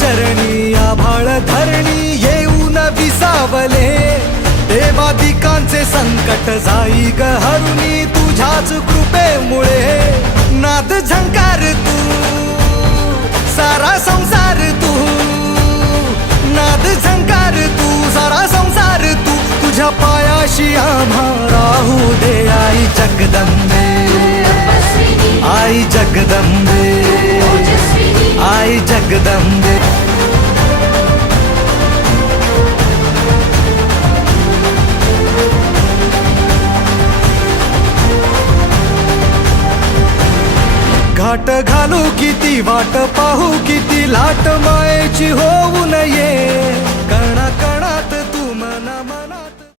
चरणी आभाळ धरणी येऊन विसावले देवादिकांचे संकट जाई ग हरुनी तुझ्याच कृपेमुळे नाद झंकार तू सारा संसार तू नाद झंकार तू सारा संसार तू तुझ्या पायाशी आम्हा राहू दे आई जगदंबे आई जगदंबे आई जगदंबे घाट घालू किती वाट पाहू किती लाट मायेची होऊ नये